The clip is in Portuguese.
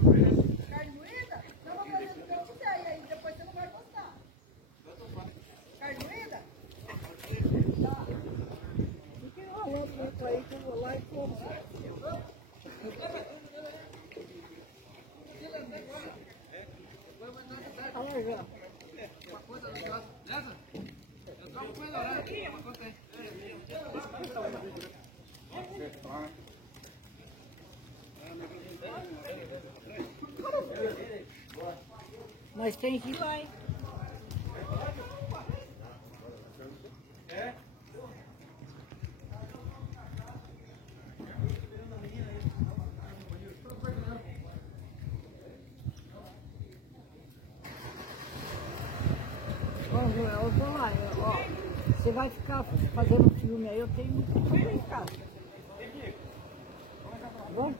Carne moída? Não vou fazer do que eu quiser, e aí depois você não vai gostar. Carne moída? Tá. Fica enrolando isso aí que eu vou lá e como. Olha já. Uma coisa legal dessa? Eu troco com ele, né? Uma coisa aí. Nós tem que ir lá, hein? Eu vou lá, ó. Você vai ficar fazendo filme aí, eu tenho muito que fazer em casa. Tá bom?